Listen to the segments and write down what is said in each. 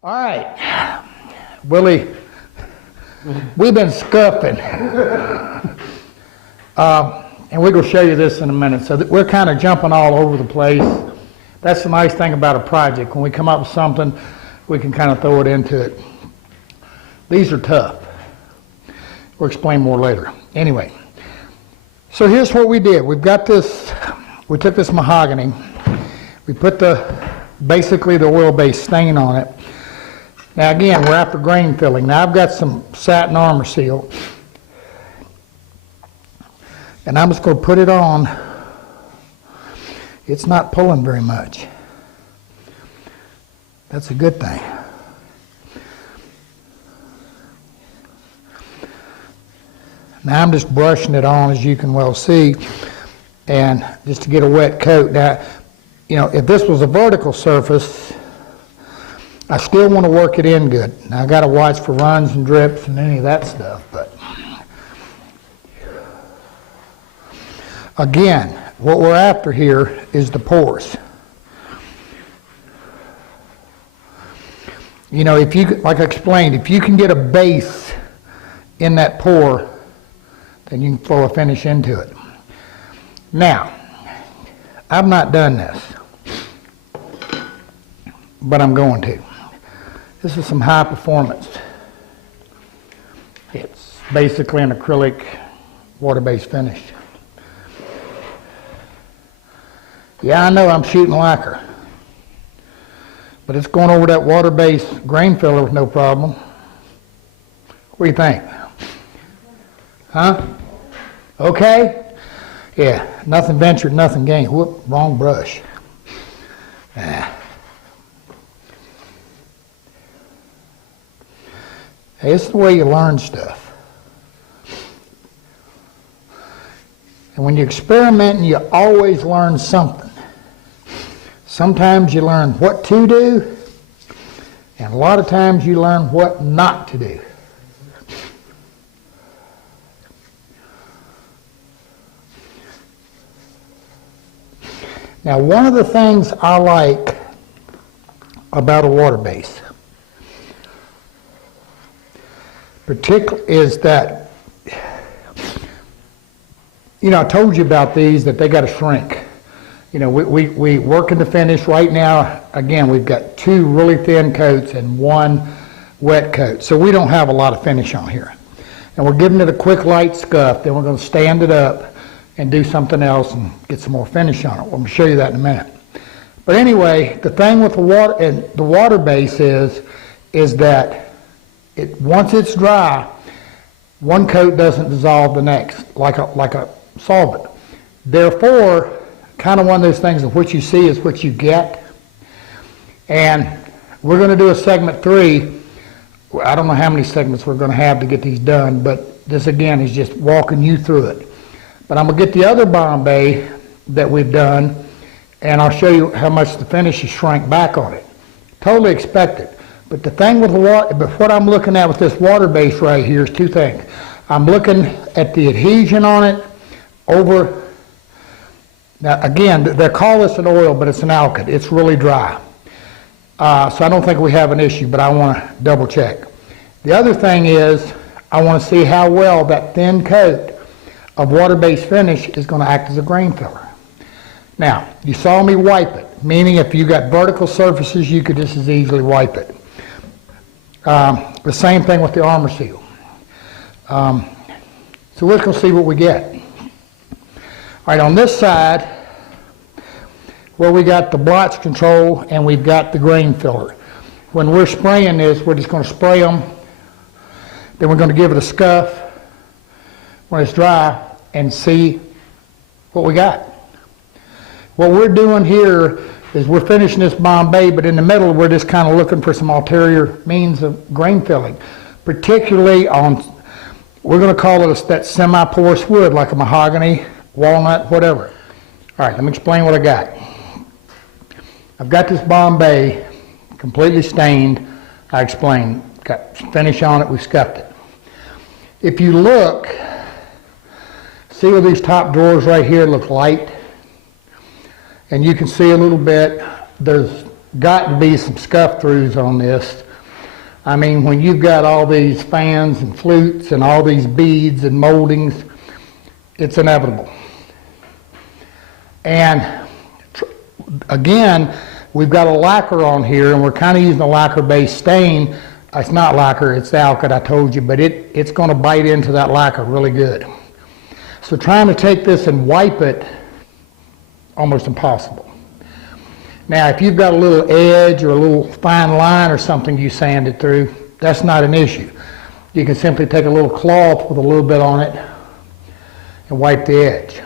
All right, Willie, we've been scuffing. And we're going to show you this in a minute. So we're kind of jumping all over the place. That's the nice thing about a project. When we come up with something, we can kind of throw it into it. These are tough. We'll explain more later. Anyway, so here's what we did. We've got this, we took this mahogany, we put basically the oil-based stain on it. Now again, we're after grain filling. Now I've got some satin armor seal, and I'm just going to put it on. It's not pulling very much. That's a good thing. Now I'm just brushing it on, as you can well see, and just to get a wet coat. Now, you know, if this was a vertical surface, I still want to work it in good. Now I got to watch for runs and drips and any of that stuff, but again, what we're after here is the pores. You know, if you, like I explained, if you can get a base in that pore, then you can flow a finish into it. Now, I've not done this, but I'm going to. This is some high performance. It's basically an acrylic water-based finish. Yeah, I know I'm shooting lacquer, but it's going over that water-based grain filler with no problem. What do you think? Huh? Okay? Yeah, nothing ventured, nothing gained. Whoop, wrong brush. Hey, it's the way you learn stuff. And when you experiment, you always learn something. Sometimes you learn what to do, and a lot of times you learn what not to do. Now, one of the things I like about a water base particularly is that, you know, I told you about these, that they got to shrink. You know, we work in the finish right now. Again, we've got 2 really thin coats and 1 wet coat, so we don't have a lot of finish on here. And we're giving it a quick light scuff, then we're going to stand it up and do something else and get some more finish on it. I'm going to show you that in a minute. But anyway, the thing with the water and the water base is that once it's dry, one coat doesn't dissolve the next like a solvent. Therefore, kind of one of those things that what you see is what you get. And we're going to do a segment 3. I don't know how many segments we're going to have to get these done, but this again is just walking you through it. But I'm going to get the other Bombe that we've done, and I'll show you how much the finish has shrank back on it. Totally expected. But the thing with the water, but what I'm looking at with this water base right here is 2 things. I'm looking at the adhesion on it over, now again, they call this an oil, but it's an alkyd. It's really dry. So I don't think we have an issue, but I want to double check. The other thing is, I want to see how well that thin coat of water-based finish is going to act as a grain filler. Now, you saw me wipe it, meaning if you got vertical surfaces, you could just as easily wipe it. The same thing with the armor seal. So we're going to see what we get. All right, on this side, where we got the blotch control and we've got the grain filler. When we're spraying this, we're just going to spray them, then we're going to give it a scuff when it's dry and see what we got. What we're doing here is we're finishing this Bombe, but in the middle we're just kind of looking for some ulterior means of grain filling, particularly on, we're going to call it that semi-porous wood, like a mahogany, walnut, whatever. All right, let me explain what I got. I've got this Bombe completely stained. I explained, got finish on it, we scuffed it. If you look, see where these top drawers right here look light? And you can see a little bit, there's got to be some scuff throughs on this I mean, when you've got all these fans and flutes and all these beads and moldings, it's inevitable. And again, we've got a lacquer on here, and we're kind of using a lacquer-based stain. It's not lacquer, it's the alkyd I told you, but it's going to bite into that lacquer really good. So trying to take this and wipe it, almost impossible. Now, if you've got a little edge or a little fine line or something you sanded through, that's not an issue. You can simply take a little cloth with a little bit on it and wipe the edge.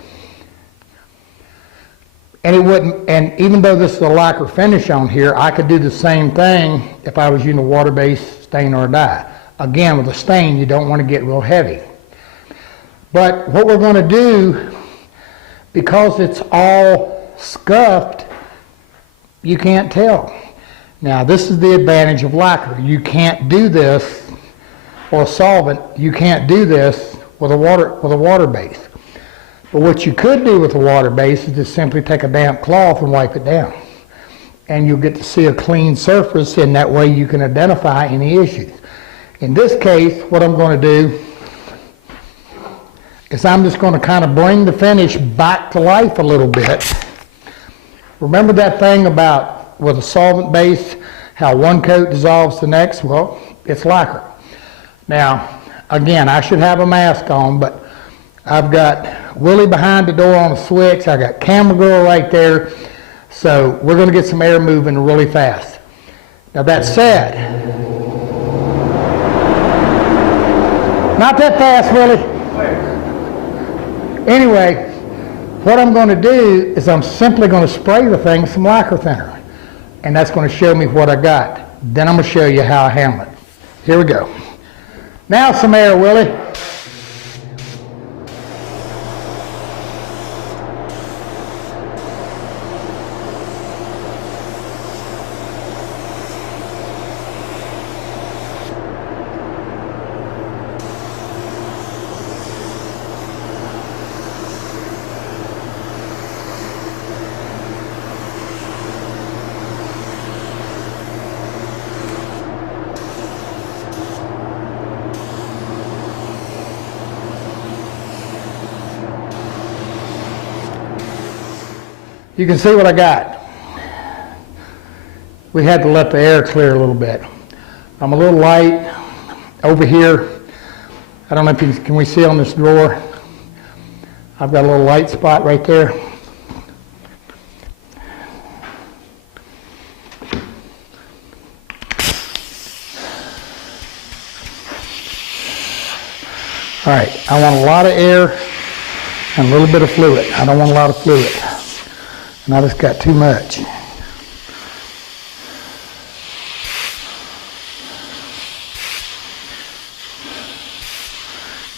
And it wouldn't, and even though this is a lacquer finish on here, I could do the same thing if I was using a water-based stain or a dye. Again, with a stain, you don't want to get real heavy. But what we're going to do, because it's all scuffed, you can't tell. Now, this is the advantage of lacquer. You can't do this, or a solvent, you can't do this with a water base. But what you could do with a water base is just simply take a damp cloth and wipe it down. And you'll get to see a clean surface, and that way you can identify any issues. In this case, what I'm going to do is I'm just going to kind of bring the finish back to life a little bit. Remember that thing about with a solvent base, how one coat dissolves the next? Well, it's lacquer. Now, again, I should have a mask on, but I've got Willie behind the door on the switch. I got camera girl right there. So we're going to get some air moving really fast. Now that said, not that fast, Willie. Anyway, what I'm going to do is I'm simply going to spray the thing with some lacquer thinner. And that's going to show me what I got. Then I'm going to show you how I handle it. Here we go. Now some air, Willie. You can see what I got. We had to let the air clear a little bit. I'm a little light over here. I don't know if you can we see on this drawer. I've got a little light spot right there. All right, I want a lot of air and a little bit of fluid. I don't want a lot of fluid. And I just got too much.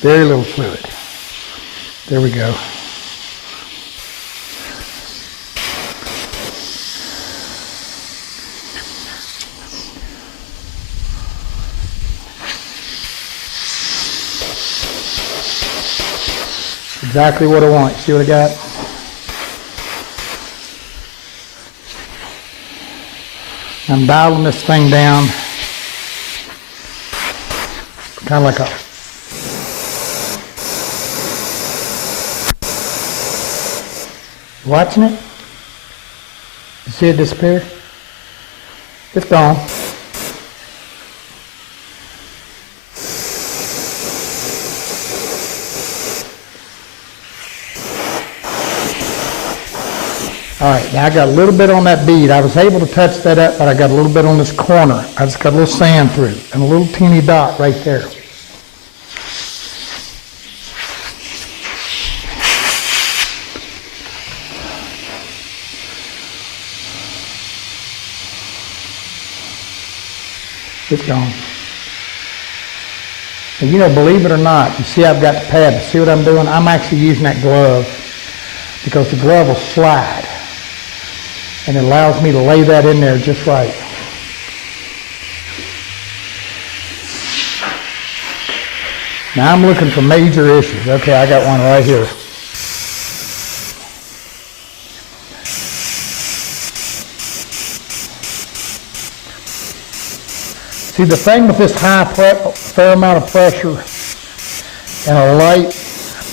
Very little fluid. There we go. Exactly what I want. See what I got? I'm dialing this thing down, kind of like a watching it. You see it disappear? It's gone. All right, now I got a little bit on that bead. I was able to touch that up, but I got a little bit on this corner. I just got a little sand through and a little teeny dot right there. It's gone. And you know, believe it or not, you see I've got the pad. See what I'm doing? I'm actually using that glove because the glove will slide. And it allows me to lay that in there just right. Now I'm looking for major issues. Okay, I got one right here. See, the thing with this fair amount of pressure and a light,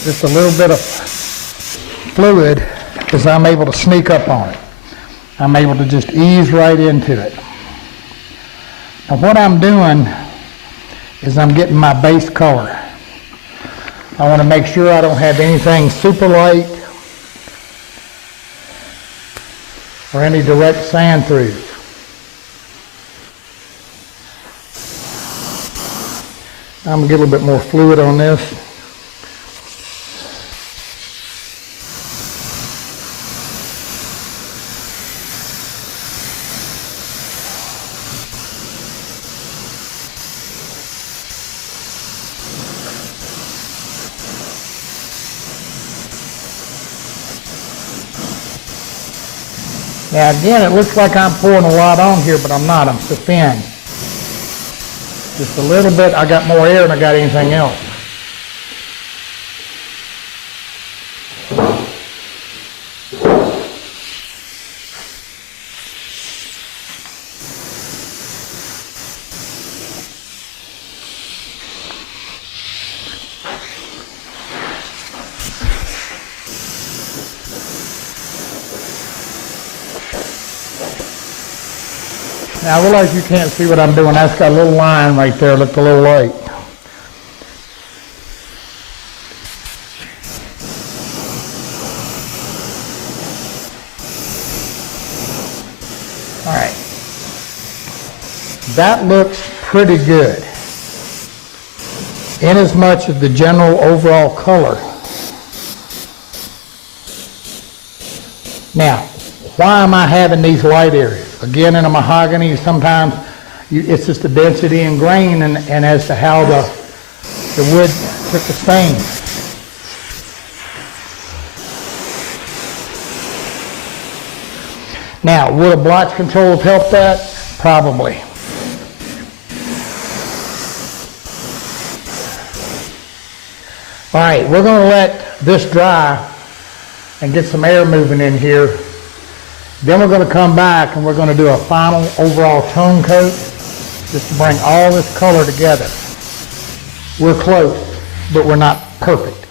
just a little bit of fluid, is I'm able to sneak up on it. I'm able to just ease right into it. Now what I'm doing is I'm getting my base color. I want to make sure I don't have anything super light or any direct sand throughs. I'm going to get a little bit more fluid on this. Now again, it looks like I'm pouring a lot on here, but I'm not. I'm so thin. Just a little bit. I got more air than I got anything else. Now I realize you can't see what I'm doing. That's got a little line right there, looked a little light. All right. That looks pretty good. Inasmuch as the general overall color. Now, why am I having these light areas? Again, in a mahogany, sometimes it's just the density and grain and as to how the wood took the stain. Now, would a blotch control have helped that? Probably. All right, we're going to let this dry and get some air moving in here. Then we're going to come back and we're going to do a final overall tone coat just to bring all this color together. We're close, but we're not perfect.